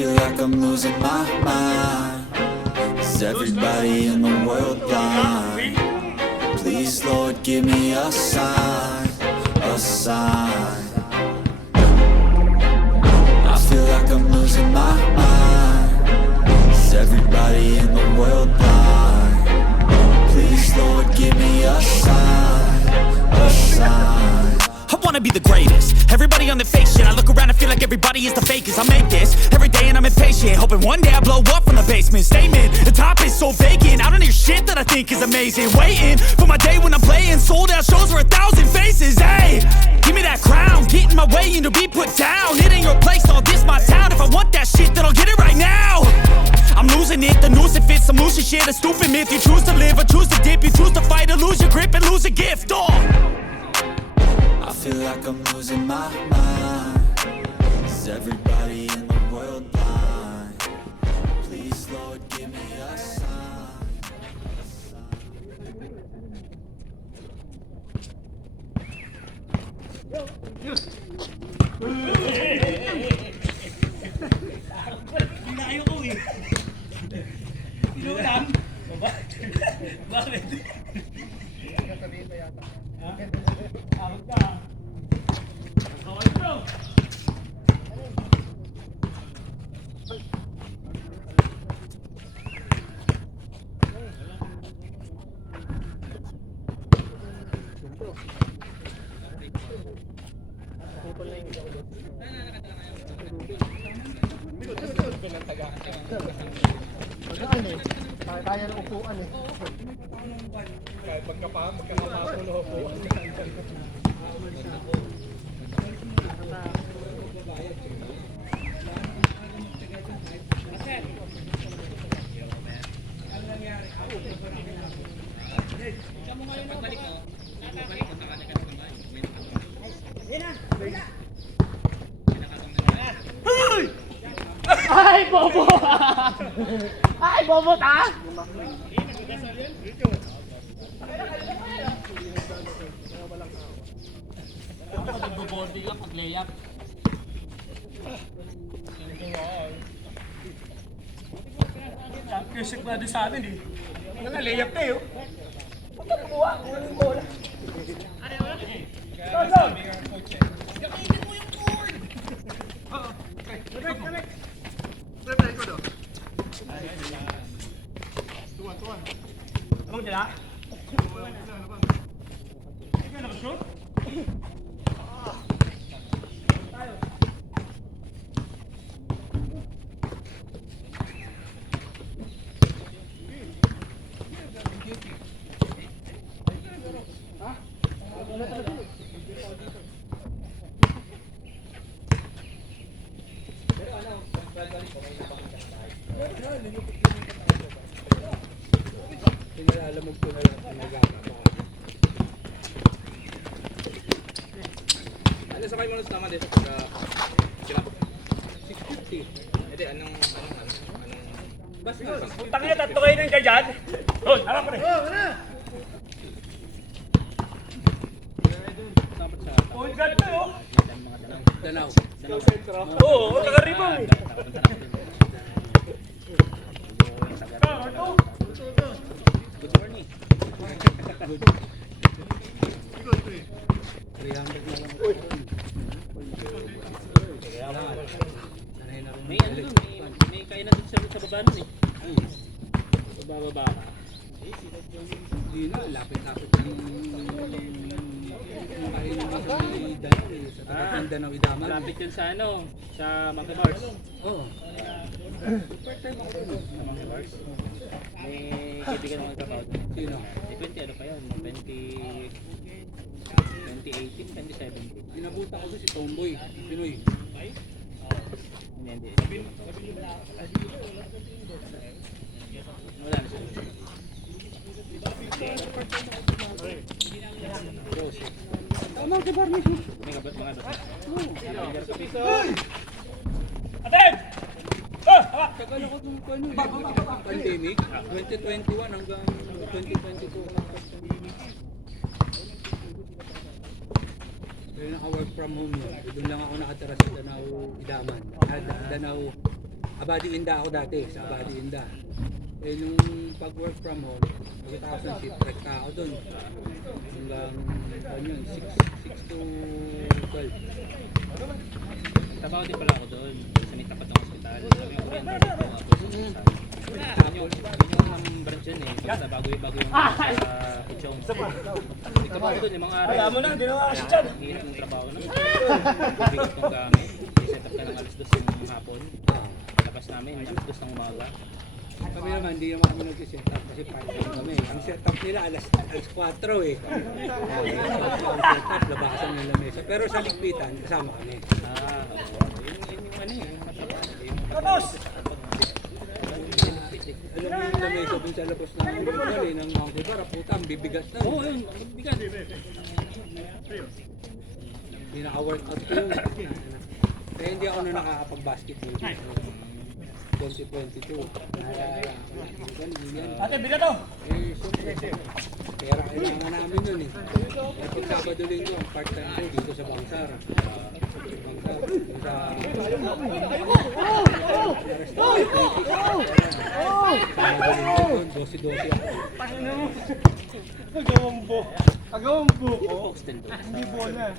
feel like I'm losing my mind. Is everybody in the world blind? Please, Lord, give me a sign, a sign. I feel like I'm losing my mind. Is everybody in the world blind? Please, Lord, give me a sign, a sign. I wanna be the greatest. Everybody on the fake shit. I look around and feel like everybody is the fakest. I make this every day and I'm impatient, hoping one day I blow up from the basement. Statement, the top is so vacant. I don't hear shit that I think is amazing. Waiting for my day when I'm playing sold out shows for 1,000 faces. Hey, give me that crown, get in my way and to be put down. It ain't your place, all this my town. If I want that shit, then I'll get it right now. I'm losing it, the noose it fits. I'm losing shit, a stupid myth. You choose to live or choose to dip. You choose to fight or lose your grip and lose a gift. I feel like I'm losing my mind. Is everybody in the world blind? Please, Lord, give me a sign. Dinayo ko eh. Pinulang. Bakit? Ha? Awag ka. Okay bro. Kaya ng upuan eh. Kahit magkakapasok na po. Ay, bobo! Ay, bobo ta! Nagbobonding ka pag layup. Championship ba din sa amin eh. Ano nga, layup tayo. Punta na buwa, kulang yung bola. Go! Gamitin mo yung board! Oo. Connect. Left ko daw. Tuwan. Anong dila? Ikaw nakashoot? Ano sa kayo muna sa tama dito para sila 650. Hindi anong basta Putang ina, tatlo kayo nang dyan. Oh, harap ko rin. Point guard to oh. Danaw. Oo, taga-rebound eh. Good morning. Good. 300 na lang. May ano dun, may kain na dun sa baba nun eh. Sa bababa ka. Hindi na, lapit-lapit yung kain na sa may Danaw eh. Sa tapat ng Danaw Idaman. Lapit yun sa ano, sa Monkey Bars. Oo. Part-time ako dun sa Monkey Bars. May kaibigan naman kapag. Sino? 20 ano pa yun, 2018, 2017. Inabutan ko si Tomboy, Pinoy. Hindi. Wala na siya. Tama ka ba rin? May kabat mga kabat. Tagal ako itong pandemic, 2021 hanggang 2022. Pero naka-work from home yun. Doon lang ako nakatira sa Danaw Idaman. Danaw Abadi Inda ako dati, sa Abadi Inda. Eh nung pag-work from home, pagkatapos ng shift, rekta ako doon. Hanggang, ano yun, 6 to 12. Trabaho din pala ako doon. Sa may tapat ng hospital. Kami ako rin. Yun yung branch yun eh. Basta bago yung sa Puchong. Nagtrabaho doon yung mga araw. Alam mo na, di na kasi dyan. Hirap ng trabaho na. Bibigat kong gamit. Set up ka ng alas 2 ng hapon. Tapos namin, alas 2 ng umaga. Kami naman, hindi naman kami nag-set up kasi part-time kami. Ang set up nila alas 4 eh. Ang set up, labasan ng lamesa. Pero sa ligpitan, kasama kami. Yung ano eh. Tapos! Alam mo yung lamesa dun sa labas ng Bicol ng Mount Ibarra, puta, ang bibigat na. Oo, yun. Bigat. Hindi naka-workout ko yun. Kaya hindi ako na nakakapag-basketball. 2022. Ate, bigat to! Eh, siyempre. Pera kailangan namin yun eh. Eh, pag Sabado Linggo, ang part-time ko dito sa Bangsar. Bangsar. Sa... Dosi-dosi ako. Agawang buko. Hindi bola.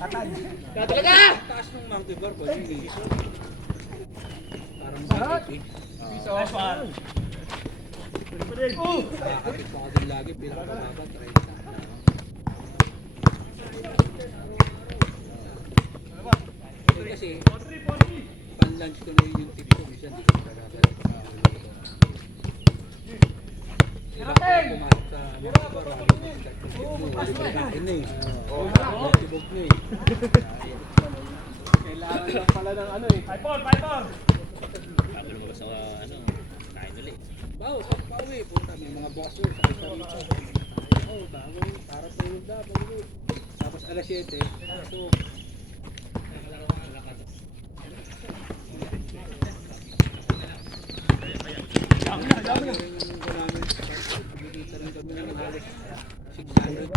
Taas ng monkey bar ko, hindi. Parang bakit eh. Nice one. Nakakapit pa ako din lagi, pinakababa, 30. Eh kasi, pan-lunch ko na yun yung tip ko, minsan di ko nagagalaw. Iba ko pumasok sa monkey bar, libre kain na eh. Tibog na eh. Kailangan lang pala ng ano eh. Five ball! Bago lumabas sa kain ulit. Bawo, pauwi, punta, may mga boxers, sa isa rito. Oo, bago, para sa yung bago. Tapos alas 7, so, dami na. Kumikita rin kami ng halos 600.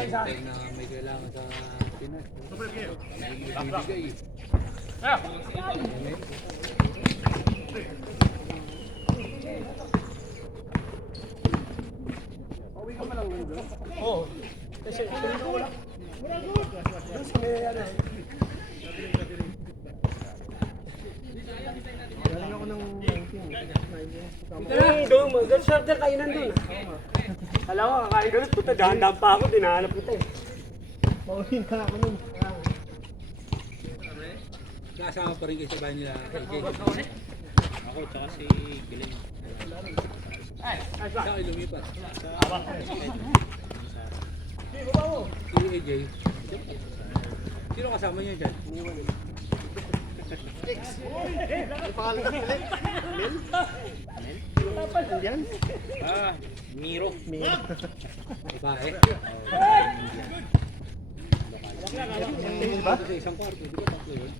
Tayo na may kailangan sa Pinas. Bibigay eh. Oo. Kasi wala. Doon may ano. Galing ako ng 19. Doon, mag-starter kainan doon. Alam ko, kakain doon, puta, dahan-dahan pa ako, dinahanap kita eh. Mauhin ka ako nun. Kasama pa rin kayo sa bahay nila. Ako, tsaka si Glenn. Saan kayo lumipat? Si AJ. Sino kasama niyo dyan? Ang pangalan ng ulit? Mel? Yan? Miro. Babae. Ba? Sa isang kwarto, di ba tatlo yun?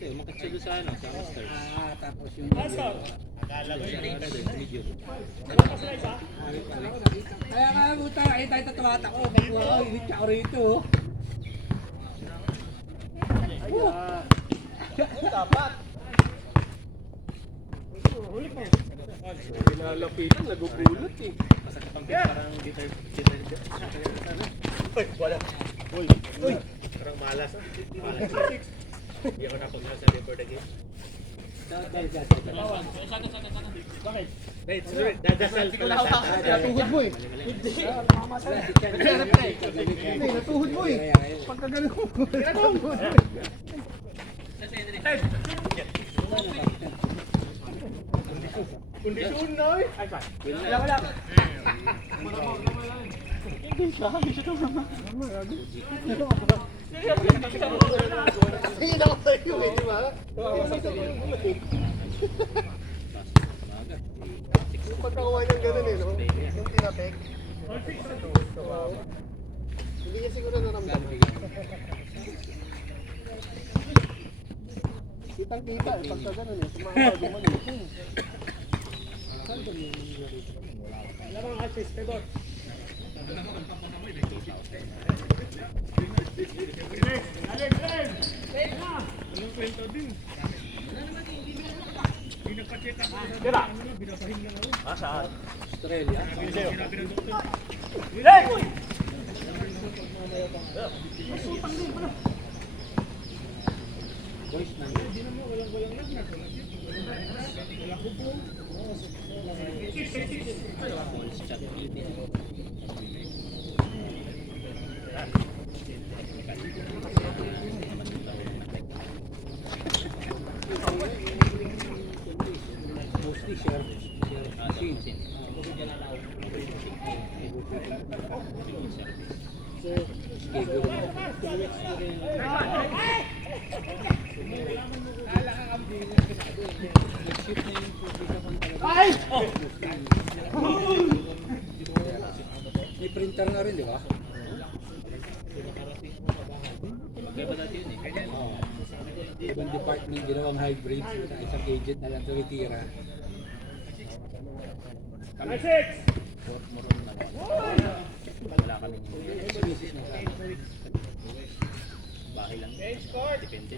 Ito, umakit siya doon sa sa Masters. Tapos yung... Video. Kaya nga, buta, eh, tayo tatawata ko. Bakla ko, init ako rito. Dapat. Huli pa. Pinalapitan, nagugulot eh. Parang guitar. Uy, wala. Uy. Parang malas. Hindi ako napaglas sa for the game. Bakit? Wait, sorry. Dadasal pala sa Natuhod mo eh. Hindi. Hindi, natuhod mo eh. Pagka ganun mo. Natuhod mo eh. Kondisyon na eh. Wala. Hindi siya. Hindi siya tama. Hindi na ako sa'yo eh, di ba? Yung pagkakuha niyang ganun eh, no? Yung tinapik. Hindi niya siguro naramdaman. ang kita eh, pagka gano'n eh. Sumama, gumanon. Alam ang assist, Pedot. Australia. Boys na yun. Voice chat meeting. Mostly share machine. Nag-shift na yung may printer na rin, di ba? Magkaiba dati yun eh. Oo. Ibang department, ginawang hybrid. Isang agent na lang tumitira. Wala kami Business na sana. bahay lang. Depende.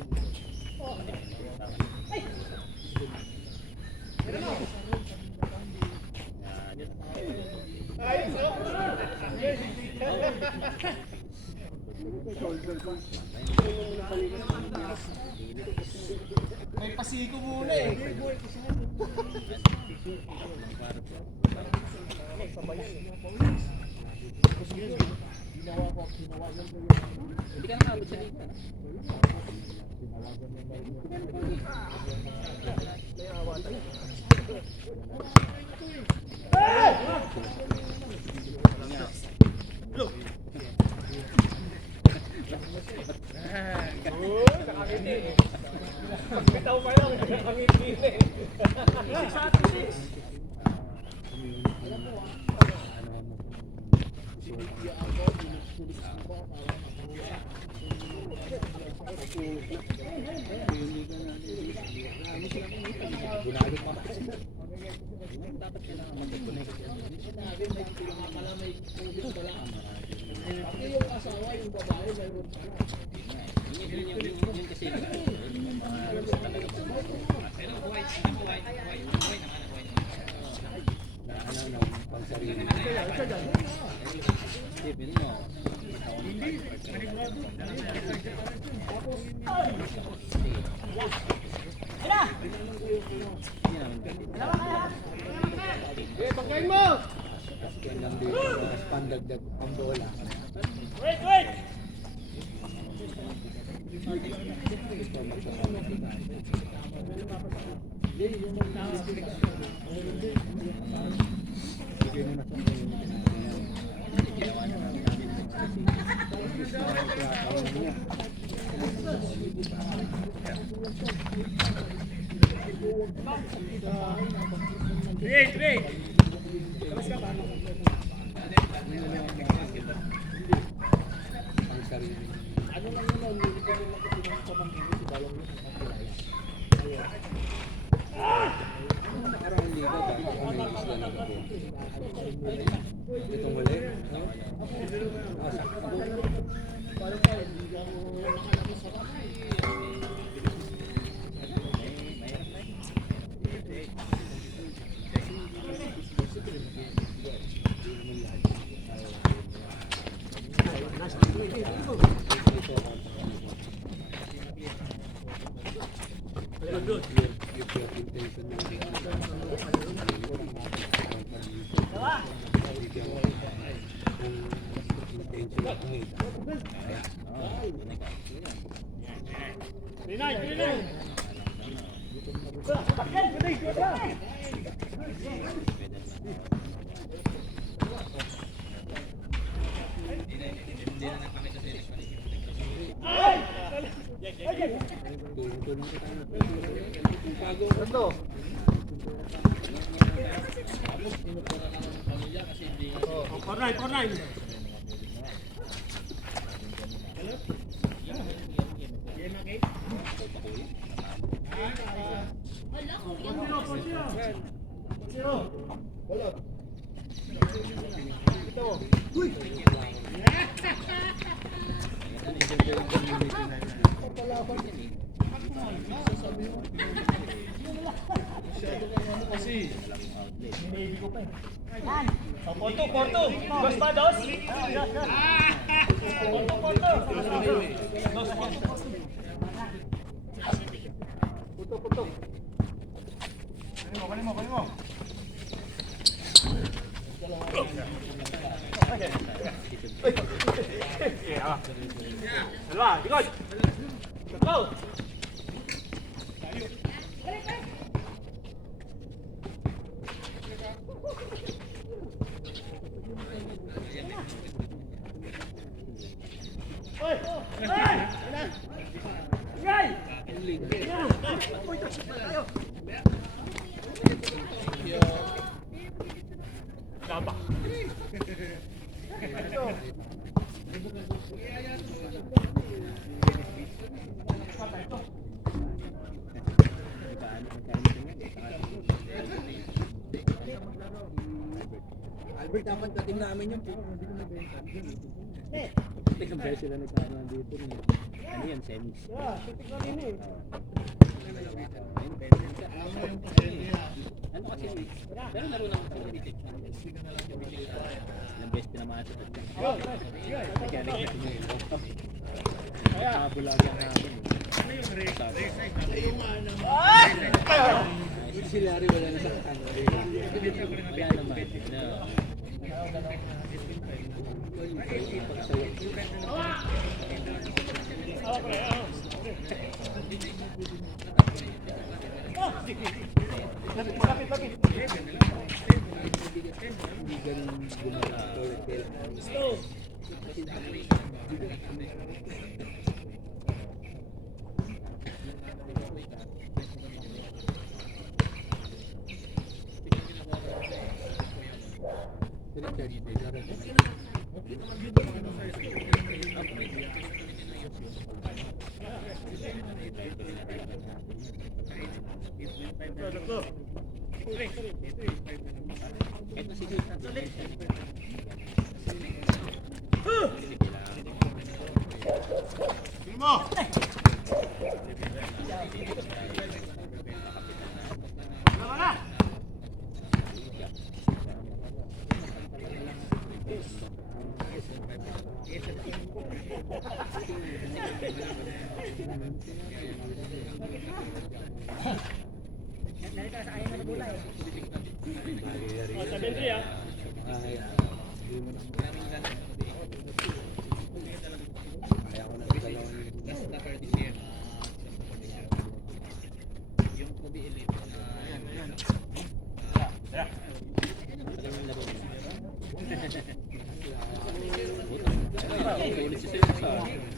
May pasiko muna eh. Hindi ka nakabot sa liga. Bitaw pa lang, nakangiti eh. Ginamit pa. Dapat kailangan mag-connect. Yun kasi yung mga talaga Ano pang sarili. yun mo. Banggain mo! Yan lang dito. Mas pandagdag ang bola. Wait! Gusto magsasama sila. Sige mo na sa ginawa na namin. Gusto na magkakawin niya. Wait! Ang sarili. Parang hindi ko ba? Kung may isla na ako. Itong huli? Sakto. Tulong kita na. Tatlo. Cornine. Porto, Porto. Dos pa, dos. Porto, Porto. Dos, Porto. Porto, Porto. Kunin mo, kunin mo. Dalawa, likod. Go. Albert, dapat na team namin yun. Tingnan ba sila nagkakaroon dito? Ano yan, semis? Ano kasi, pero laro naman talaga dito. Ilang beses pinamasa ito. Mechanic na tumilo. Nakabulag yan namin. Si Larry wala na sa ano. Kaya naman. Hindi ganun gumagawa.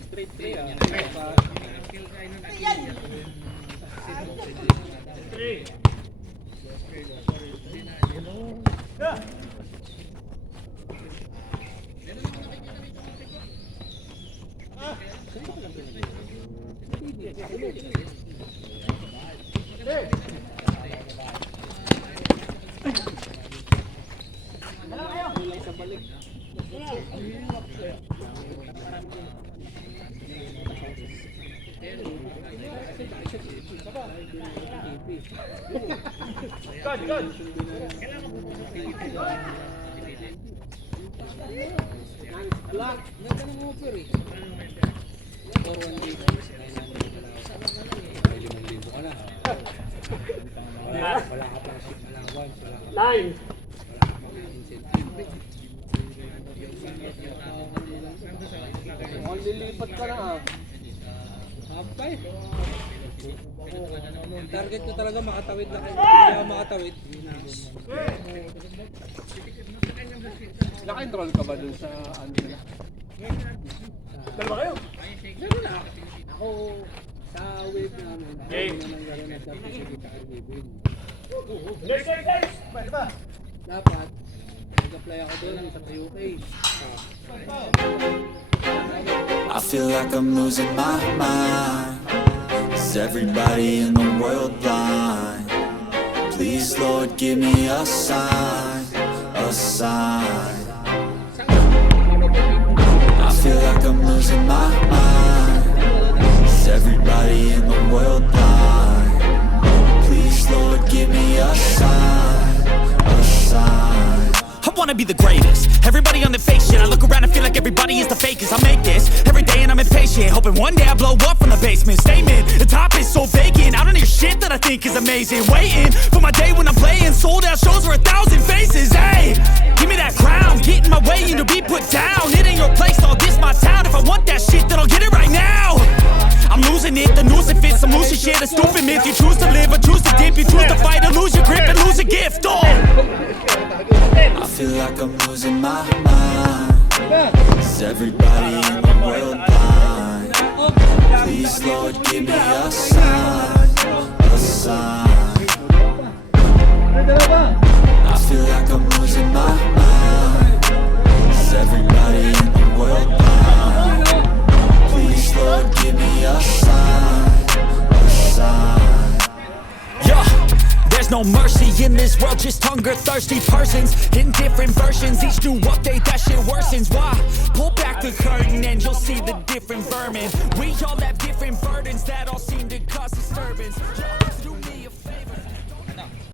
Straight play ah. Ganda ng offer eh. For 1 day. 5,000 ka na. Wala ka pang ship allowance. Nine. Wala ka pang incentive. Mukhang lilipat ka na ah. Hapay. Target ko talaga makatawid na kayo. Hindi ako makatawid. Naka-enroll ka ba dun sa ano nila? Dalawa kayo? Gano'n na. Ako sa wave namin. Ako naman gano'n na sa physical wave. Guys, guys, guys! Ba? Dapat, nag-apply ako doon sa UK. I feel like I'm losing my mind. Is everybody in the world blind? Please, Lord, give me a sign, a sign. I feel like I'm losing my mind. Is everybody in the world blind? Please, Lord, give me a sign, a sign. I wanna be the greatest. Everybody on the fake shit. I look around and feel like everybody is the fakest. I make this every day and I'm impatient, hoping one day I blow up from the basement. Statement, the top is so vacant. I don't hear shit that I think is amazing. Waiting for my day when I'm playing sold out shows for 1,000 faces. Hey, give me that crown, get in my way and to be put down. It ain't your place, all this my town. If I want that shit, then I'll get it right now. I'm losing it, the noose it fits. I'm losing shit, a stupid myth. You choose to live or choose to dip. You choose to fight or lose your grip and lose a gift. Oh, I feel like I'm losing my mind. Is everybody in the world blind? Please, Lord, give me a sign, a sign. I feel like I'm losing my mind. Is everybody in the world blind? Please, Lord, give me a sign, a sign. yeah. There's no mercy in this world, just hunger-thirsty persons in different versions. Each new update, that shit worsens. Why? Pull back the curtain and you'll see the different vermin. We all have different burdens that all seem to cause disturbance.